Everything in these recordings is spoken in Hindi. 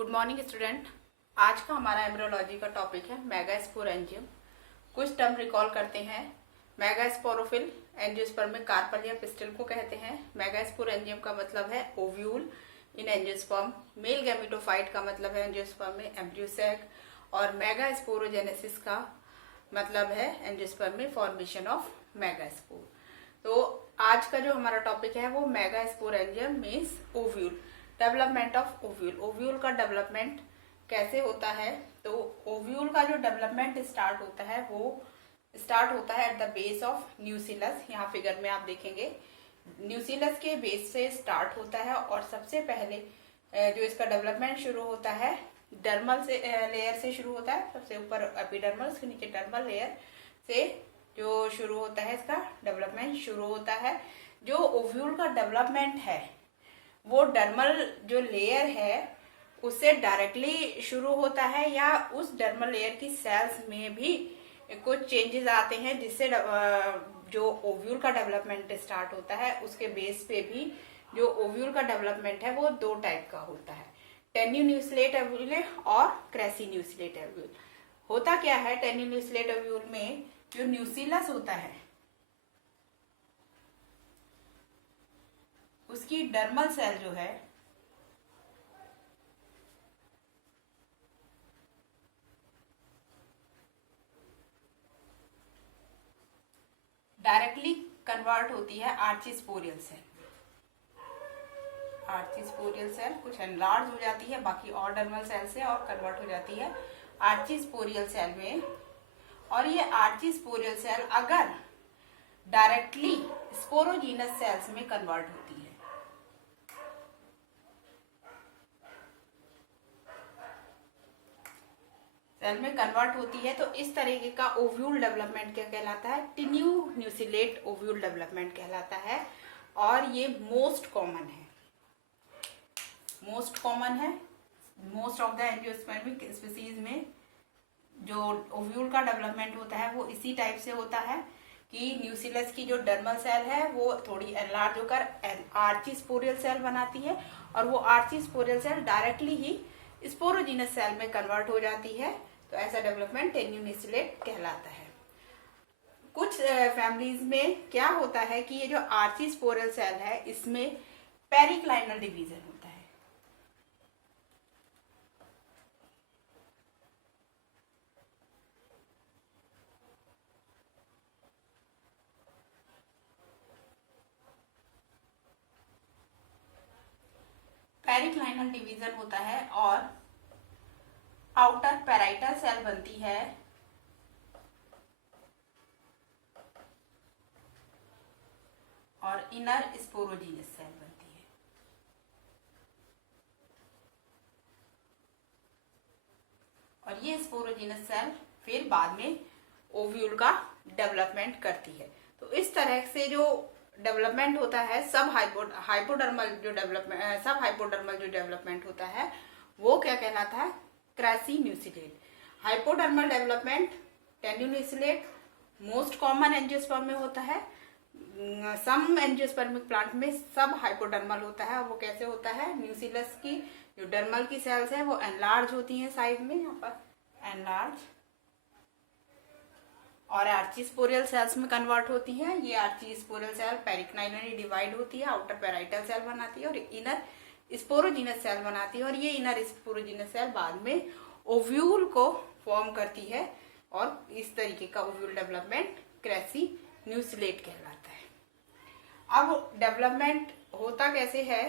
Good morning student. आज का हमारा एम्ब्रियोलॉजी का टॉपिक है मेगास्पोरेंजियम। कुछ टर्म रिकॉल करते हैं। मेगास्पोरोफिल एंजियोस्पर्मिक कार्पल या पिस्टल को कहते हैं। मेगास्पोरेंजियम का मतलब है ओव्यूल इन एंजियोस्पर्म। मेल गैमेटोफाइट का मतलब है एंजियोस्पर्म में एम्ब्रियोसैक। और मेगास्पोरोजेनेसिस का मतलब है एंजियोस्पर्म में फॉर्मेशन ऑफ मेगास्पोर। तो आज का जो हमारा टॉपिक है वो megasporangium means ovule, development of ovule. Ovule का डेवलपमेंट कैसे होता है? तो ओव्यूल का जो डेवलपमेंट स्टार्ट होता है वो स्टार्ट होता है एट द बेस ऑफ न्यूसिलस। यहाँ फिगर में आप देखेंगे न्यूसिलस के बेस से स्टार्ट होता है और सबसे पहले जो इसका डेवलपमेंट शुरू होता है डर्मल से लेयर से शुरू होता है। सबसे ऊपर एपिडर्मल, उसके नीचे डर्मल लेयर से जो शुरू होता है इसका डेवलपमेंट शुरू होता है। जो ओव्यूल का डेवलपमेंट है वो डर्मल जो लेयर है उससे डायरेक्टली शुरू होता है या उस डर्मल लेयर की सेल्स में भी कुछ चेंजेस आते हैं जिससे जो ओव्यूल का डेवलपमेंट स्टार्ट होता है उसके बेस पे भी जो ओव्यूल का डेवलपमेंट है वो दो टाइप का होता है, टेन्यून्यूसिलेट ओव्यूल और क्रेसीन्यूसिलेट ओव्यूल। होता क्या है टेन्यून्यूसिलेट ओव्यूल में? जो न्यूसिलस होता है उसकी डर्मल सेल जो है डायरेक्टली कन्वर्ट होती है आर्चिस्पोरियल सेल। आर्चिस्पोरियल सेल कुछ एनलार्ज हो जाती है बाकी और डर्मल सेल से और कन्वर्ट हो जाती है आर्चिस्पोरियल सेल में। और ये आर्चिस्पोरियल सेल अगर डायरेक्टली स्पोरोजीनस सेल्स में कन्वर्ट होती है सेल में कन्वर्ट होती है तो इस तरीके का ओव्यूल डेवलपमेंट क्या कहलाता है? टेन्यून्यूसिलेट ओव्यूल डेवलपमेंट कहलाता है। और ये मोस्ट कॉमन है, most of the angiospermic species में जो ओव्यूल का डेवलपमेंट होता है वो इसी टाइप से होता है कि न्यूसिलस की जो डर्मल सेल है वो थोड़ी एनलार्ज होकर आर्चिस्पोरियल सेल बनाती है और वो आर्चिस्पोरियल सेल डायरेक्टली ही स्पोरोजीनस सेल में कन्वर्ट हो जाती है। तो ऐसा डेवलपमेंट टेन्यून्यूसिलेट कहलाता है। कुछ फैमिलीज में क्या होता है कि ये जो आर्चिस्पोरियल सेल है इसमें पेरिक्लाइनल डिवीजन होता है। पेरिक्लाइनल डिवीजन होता है और आउटर पैराइटल सेल बनती है और इनर स्पोरोजीनस सेल बनती है। और ये स्पोरोजीनस सेल फिर बाद में ओव्यूल का डेवलपमेंट करती है। तो इस तरह से जो डेवलपमेंट होता है सब हाइपोडर्मल जो डेवलपमेंट होता है वो क्या कहलाता है? Crassinucellate. Hypodermal development tenuinucellate most common angiosperm में होता है। सम एंजियोस्पर्मिक प्लांट में सब हाइपोडर्मल होता है। वो कैसे होता है? न्यूसिलस की जो डर्मल की सेल्स है वो एनलार्ज होती हैं साइज में, यहाँ पर एनलार्ज, और आर्चिस्पोरियल सेल्स में कन्वर्ट होती है। ये आर्चिस्पोरियल सेल पेरिक्लाइनली डिवाइड होती है, आउटर पैराइटल सेल बनाती है और इनर स्पोरोजीनस सेल बनाती है। और ये इनर स्पोरोजीनस सेल बाद में ओव्यूल को फॉर्म करती है और इस तरीके का ओव्यूल डेवलपमेंट क्रेसीन्यूसिलेट कहलाता है। अब डेवलपमेंट होता कैसे है?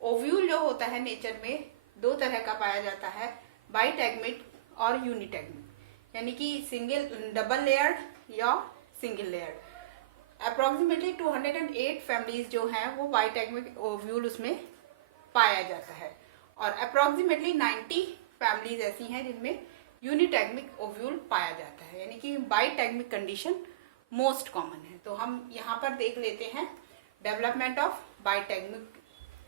ओव्यूल जो होता है नेचर में दो तरह का पाया जाता है, बाइटैगमिक और यूनिटैगमिक, यानी कि सिंगल डबल लेयर्ड या सिंगल लेयर्ड। अप्रोक्सीमेटली 208 फैमिलीज जो हैं वो बाइटैगमिक ओव्यूल उसमें पाया जाता है और अप्रोक्सीमेटली 90 फैमिलीज ऐसी हैं जिनमें यूनिटैगमिक ओव्यूल पाया जाता है, यानी कि बाइटैगमिक कंडीशन मोस्ट कॉमन है। तो हम यहाँ पर देख लेते हैं development of bitegmic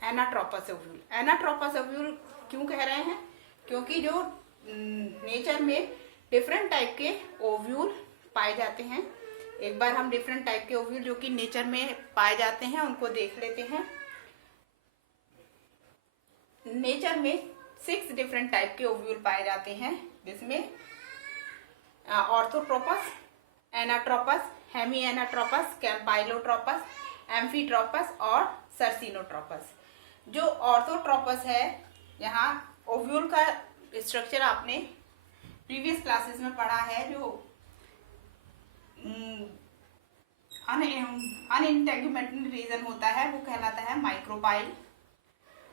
anatropous ovule. Anatropous ovule क्यों कह रहे हैं? क्योंकि जो नेचर में डिफरेंट टाइप के ओव्यूल पाए जाते हैं। एक बार हम डिफरेंट टाइप के ओव्यूल जो कि नेचर में पाए जाते हैं उनको देख लेते हैं। नेचर में 6 डिफरेंट टाइप के ओव्यूल पाए जाते हैं, जिसमें ऑर्थोट्रोपस, एनाट्रोपस, हेमी एनाट्रोपस, कैम्पाइलोट्रोपस, एम्फीट्रोपस और सर्सिनोट्रोपस। जो ऑर्थोट्रोपस है, यहाँ ओव्यूल का स्ट्रक्चर आपने प्रीवियस क्लासेस में पढ़ा है। जो अनइंटेगुमेंटेड रीजन होता है वो कहलाता है माइक्रोपाइल।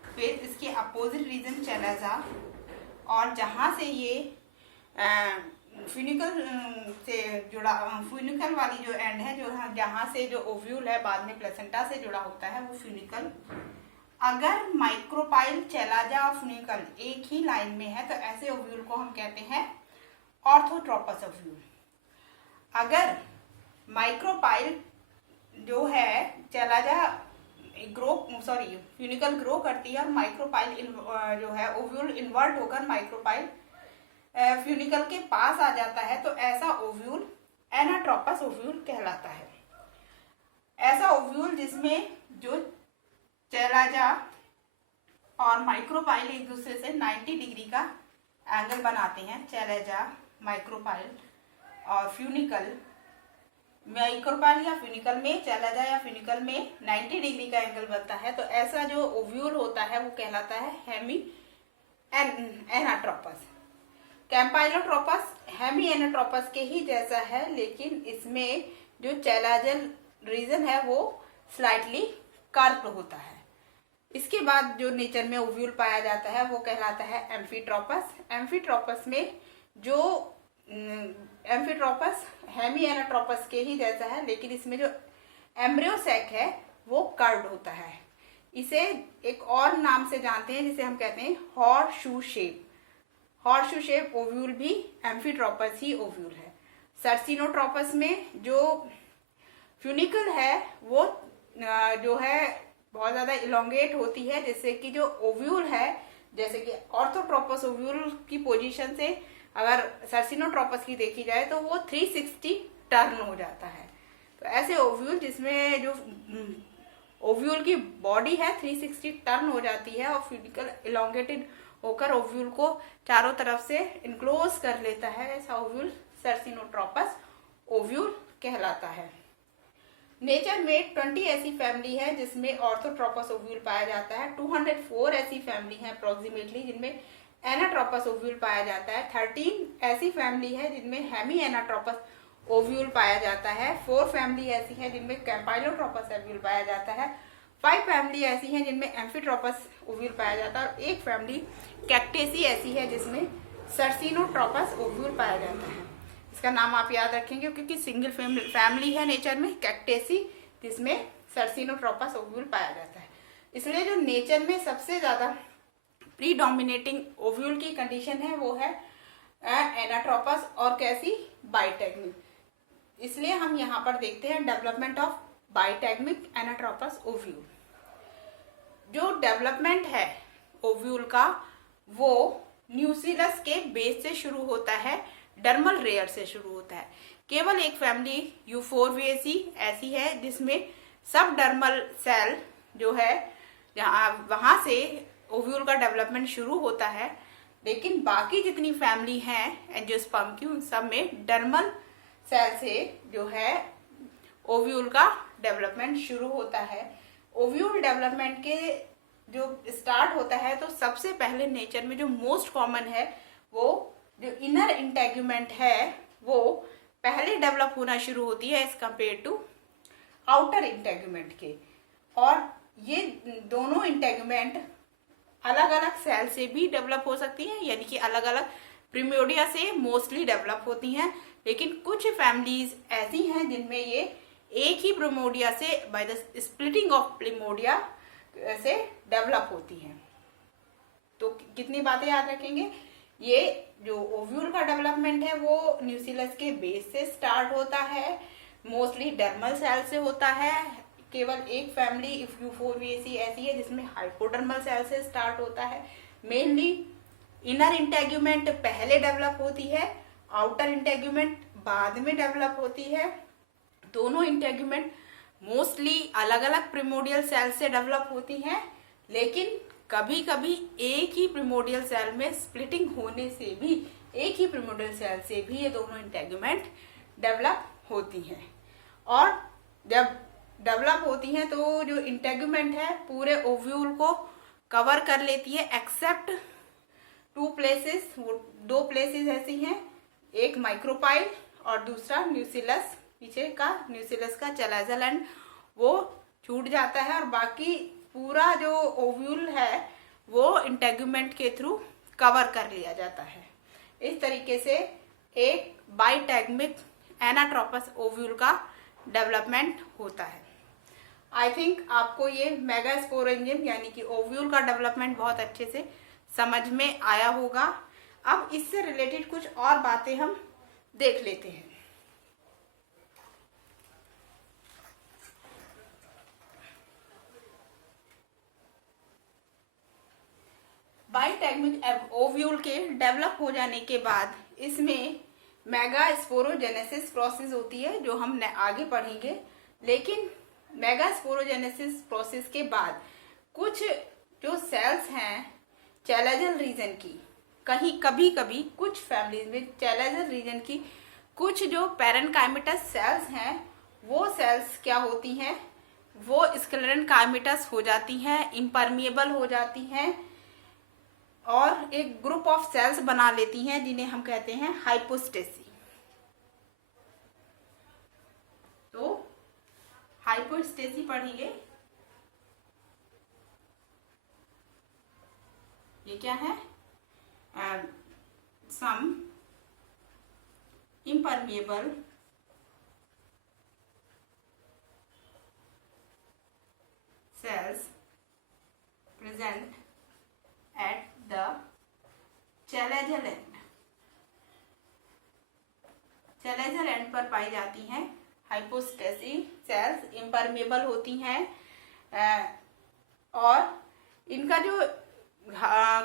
फिर इसके अपोजिट रीजन चैलाजा, और जहां से ये फ्यूनिकल से जुड़ा, फ्यूनिकल वाली जो एंड है, जो जहां से जो ओव्यूल है बाद में प्लेसेंटा से जुड़ा होता है, वो फ्यूनिकल। अगर माइक्रोपाइल, चैलाजा और फ्यूनिकल एक ही लाइन में है तो ऐसे ओव्यूल को हम कहते हैं ऑर्थोट्रोपस ओव्यूल। अगर माइक्रोपाइल जो है चैलाजा फ्यूनिकल ग्रो करती है और माइक्रोपाइल जो है ओव्यूल इन्वर्ट होकर माइक्रोपाइल फ्यूनिकल के पास आ जाता है, तो ऐसा ओव्यूल एनाट्रोपस ओव्यूल कहलाता है। ऐसा ओव्यूल जिसमें जो चैलाजा और माइक्रोपाइल एक दूसरे से 90 डिग्री का एंगल बनाते हैं। चैलाजा, माइक्रोपाइल और फ्यूनिकल, माइक्रोपाइल या फ्यूनिकल में, चैलाजा या फ्यूनिकल में 90 डिग्री का एंगल बनता है, तो ऐसा जो ओव्यूल होता है वो कहलाता है हेमी एनाट्रोपस। कैम्पाइलोट्रोपस हेमी एनाट्रोपस के ही जैसा है, लेकिन इसमें जो चैलाजल रीजन है वो स्लाइटली कर्व्ड होता है। इसके बाद जो नेचर में ओव्यूल पाया जाता है वो कहलाता है एम्फीट्रोपस। एम्फीट्रोपस में जो एम्फीट्रोपस हेमी एनाट्रोपस के ही जैसा है, लेकिन इसमें जो एम्ब्रियो सैक है वो कर्व्ड होता है। इसे एक और नाम से जानते हैं जिसे हम कहते हैं horse shoe shape. Horse shoe shape ovule भी एम्फीट्रोपस ही ओव्यूल है। सर्सिनोट्रोपस में जो फ्यूनिकल है वो जो है बहुत ज्यादा इलोंगेट होती है, जिससे कि जो ओव्यूल है, जैसे कि ऑर्थोट्रोपस ओव्यूल की पोजीशन से अगर सर्सिनोट्रोपस की देखी जाए तो वो 360 टर्न हो जाता है। तो ऐसे ओव्यूल जिसमें जो ओव्यूल की बॉडी है 360 टर्न हो जाती है और फ्यूनिकल इलोंगेटेड होकर ओव्यूल को चारों तरफ से इनक्लोज कर लेता है, ऐसा ओव्यूल सर्सिनोट्रोपस ओव्यूल कहलाता है। नेचर में 20 ऐसी फैमिली है जिसमें ऑर्थोट्रोपस ओव्यूल पाया जाता है। 204 ऐसी फैमिली है अप्रोक्सीमेटली जिनमें एनाट्रोपस ओव्यूल पाया जाता है। 13 ऐसी फैमिली है जिनमें हेमी एनाट्रोपस ओव्यूल पाया जाता है। 4 फैमिली ऐसी है जिनमें कैम्पाइलोट्रोपस ओव्यूल पाया जाता है। 5 फैमिली ऐसी हैं जिनमें एम्फीट्रोपस ओव्यूल पाया जाता है और 1 फैमिली कैक्टेसी ऐसी है जिसमें सर्सिनोट्रोपस ओव्यूल पाया जाता है। इसका नाम आप याद रखेंगे क्योंकि सिंगल फैमिली है नेचर में कैक्टेसी, जिसमें सर्सिनोट्रोपस ओव्यूल पाया जाता है। इसलिए जो नेचर में सबसे ज्यादा प्रीडोमिनेटिंग ओव्यूल की कंडीशन है वो है एनाट्रोपस और कैसी, बाइटैगमिक। इसलिए हम यहाँ पर देखते हैं development of bitegmic anatropous ovule. जो डेवलपमेंट है ओव्यूल का वो न्यूसिलस के बेस से शुरू होता है, डर्मल रेयर से शुरू होता है। केवल एक फैमिली यूफोरबिएसी ऐसी है जिसमें सब डर्मल सेल जो है वहां से ओव्यूल का डेवलपमेंट शुरू होता है, लेकिन बाकी जितनी फैमिली हैं एंजियोस्पर्म की उन सब में डर्मल सेल से जो है ओव्यूल का डेवलपमेंट शुरू होता है। ओव्यूल डेवलपमेंट के जो स्टार्ट होता है तो सबसे पहले नेचर में जो मोस्ट कॉमन है वो जो इनर इंटेगुमेंट है वो पहले डेवलप होना शुरू होती है as compare to outer integument के। और ये दोनों इंटेगुमेंट अलग अलग सेल से भी डेवलप हो सकती हैं, यानी कि अलग अलग प्रिमोडिया से मोस्टली डेवलप होती हैं, लेकिन कुछ फैमिलीज ऐसी हैं जिनमें ये एक ही प्रिमोडिया से बाय द स्प्लिटिंग ऑफ प्रिमोडिया से डेवलप होती हैं। तो कितनी बातें याद रखेंगे, ये जो ओव्यूल का डेवलपमेंट है वो न्यूसिलस के बेस से स्टार्ट होता है, मोस्टली डर्मल सेल से होता है। केवल एक फैमिली यूफोरबिएसी ऐसी है जिसमें हाइपोडर्मल सेल से स्टार्ट होता है। मेनली इनर इंटेगुमेंट पहले डेवलप होती है, आउटर इंटेगुमेंट बाद में डेवलप होती है। दोनों इंटेगुमेंट मोस्टली अलग अलग प्रिमोडियल सेल से डेवलप होती हैं, लेकिन कभी कभी एक ही प्रिमोर्डियल सेल में स्प्लिटिंग होने से भी, एक ही प्रिमोर्डियल सेल से भी ये दोनों इंटेगुमेंट डेवलप होती हैं। और जब डेवलप होती हैं तो जो इंटेगुमेंट है पूरे ओव्यूल को कवर कर लेती है एक्सेप्ट 2 प्लेसेस। वो 2 प्लेसेस ऐसी हैं, एक माइक्रोपाइल और दूसरा न्यूसिलस, पीछे का न्यूसिलस का चैलेजल एंड वो छूट जाता है और बाकी पूरा जो ओव्यूल है वो इंटेगुमेंट के थ्रू कवर कर लिया जाता है। इस तरीके से एक बाइटैगमिक एनाट्रोपस ओव्यूल का डेवलपमेंट होता है। आई थिंक आपको ये मेगास्पोरेंजियम यानी कि ओव्यूल का डेवलपमेंट बहुत अच्छे से समझ में आया होगा। अब इससे रिलेटेड कुछ और बातें हम देख लेते हैं। बाइटैगमिक ओव्यूल के डेवलप हो जाने के बाद इसमें मेगास्पोरोजेनेसिस प्रोसेस होती है जो हम आगे पढ़ेंगे। लेकिन मेगास्पोरोजेनेसिस प्रोसेस के बाद कुछ जो सेल्स हैं चैलेजल रीजन की, कभी कभी कुछ फैमिलीज में चैलेजल रीजन की कुछ जो पैरेन्काइमेटस सेल्स हैं वो सेल्स क्या होती हैं, वो स्क्लेरेनकाइमेटस हो जाती हैं, इम्परमिएबल हो जाती हैं और एक ग्रुप ऑफ सेल्स बना लेती हैं जिन्हें हम कहते हैं हाइपोस्टेसी। तो हाइपोस्टेसी पढ़ेंगे, ये क्या है, सम impermeable cells present at the chalazial end, chalazal and पर पाई जाती हैं हाइपोस्टेसी सेल्स, इम्परमेबल होती हैं और इनका जो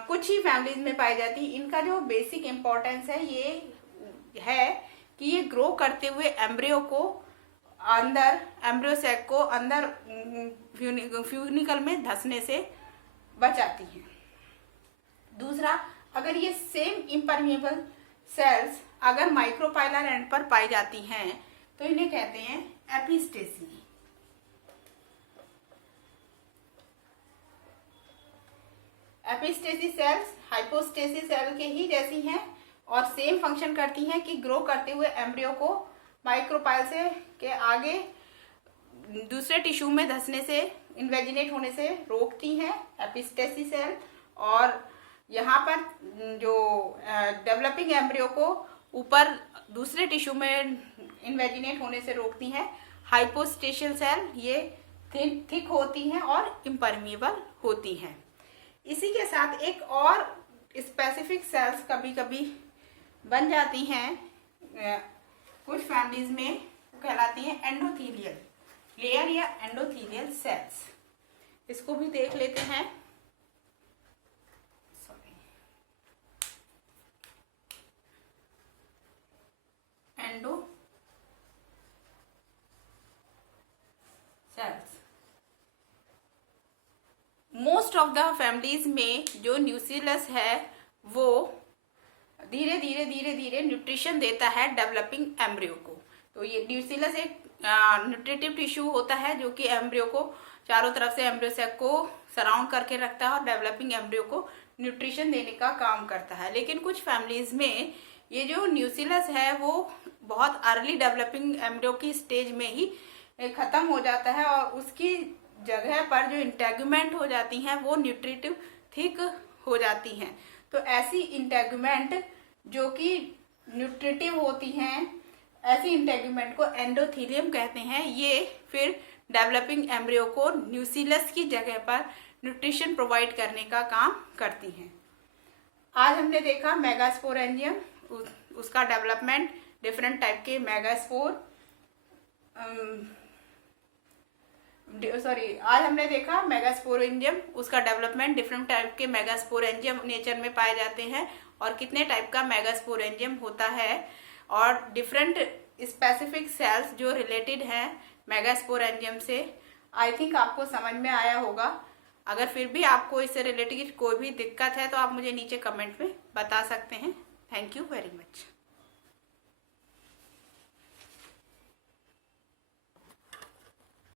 कुछ ही फैमिलीज में पाई जाती है। इनका जो बेसिक इम्पोर्टेंस है ये है कि ये ग्रो करते हुए एम्ब्रियो को अंदर, एम्ब्रियो सैक को अंदर फ्यूनिकल में धंसने से बचाती है। दूसरा, अगर ये सेम इम्परमेबल सेल्स अगर माइक्रोपाइलर एंड पर पाई जाती हैं तो इन्हें कहते हैं एपिस्टेसी। एपिस्टेसी सेल्स हाइपोस्टेसी सेल के ही जैसी हैं और सेम फंक्शन करती हैं कि ग्रो करते हुए एम्ब्रियो को माइक्रोपाइल से के आगे दूसरे टिश्यू में धंसने से, इन्वेजिनेट होने से रोकती हैं एपिस्टेसी सेल। और यहाँ पर जो डेवलपिंग एम्ब्रियो को ऊपर दूसरे टिश्यू में इन्वेजिनेट होने से रोकती हैं हाइपोस्टेशियल सेल। ये थिक होती हैं और इम्परमिएबल होती हैं। इसी के साथ एक और स्पेसिफिक सेल्स कभी कभी बन जाती हैं कुछ फैमिलीज में, कहलाती हैं एंडोथीलियल लेयर या एंडोथीलियल सेल्स। इसको भी देख लेते हैं। Endo cells most of the families में जो न्यूसिलस है वो धीरे धीरे न्यूट्रिशन देता है डेवलपिंग एम्ब्रियो को। तो ये न्यूसिलस एक न्यूट्रिटिव टिश्यू होता है जो कि एम्ब्रियो को चारों तरफ से एम्ब्रियो सैक को सराउंड करके रखता है और डेवलपिंग एम्ब्रियो को न्यूट्रिशन देने का काम करता है। लेकिन कुछ फैमिलीज में ये जो न्यूसिलस है वो बहुत अर्ली डेवलपिंग एम्ब्रियो की स्टेज में ही खत्म हो जाता है और उसकी जगह पर जो इंटेगुमेंट हो जाती हैं वो न्यूट्रिटिव थिक हो जाती हैं। तो ऐसी इंटेगुमेंट जो कि न्यूट्रिटिव होती हैं, ऐसी इंटेगुमेंट को एंडोथीलियम कहते हैं। ये फिर डेवलपिंग एम्ब्रियो को न्यूसिलस की जगह पर न्यूट्रिशन प्रोवाइड करने का काम करती हैं। आज हमने देखा मेगास्पोरेंजियम, उसका डेवलपमेंट, डिफरेंट टाइप के मेगास्पोर आज हमने देखा मेगास्पोरेंजियम, उसका डेवलपमेंट, डिफरेंट टाइप के मेगास्पोरेंजियम नेचर में पाए जाते हैं और कितने टाइप का मेगास्पोरेंजियम होता है और डिफरेंट स्पेसिफिक सेल्स जो रिलेटेड हैं मेगास्पोरेंजियम से। आई थिंक आपको समझ में आया होगा। अगर फिर भी आपको इससे रिलेटेड कोई भी दिक्कत है तो आप मुझे नीचे कमेंट में बता सकते हैं। Thank you very much.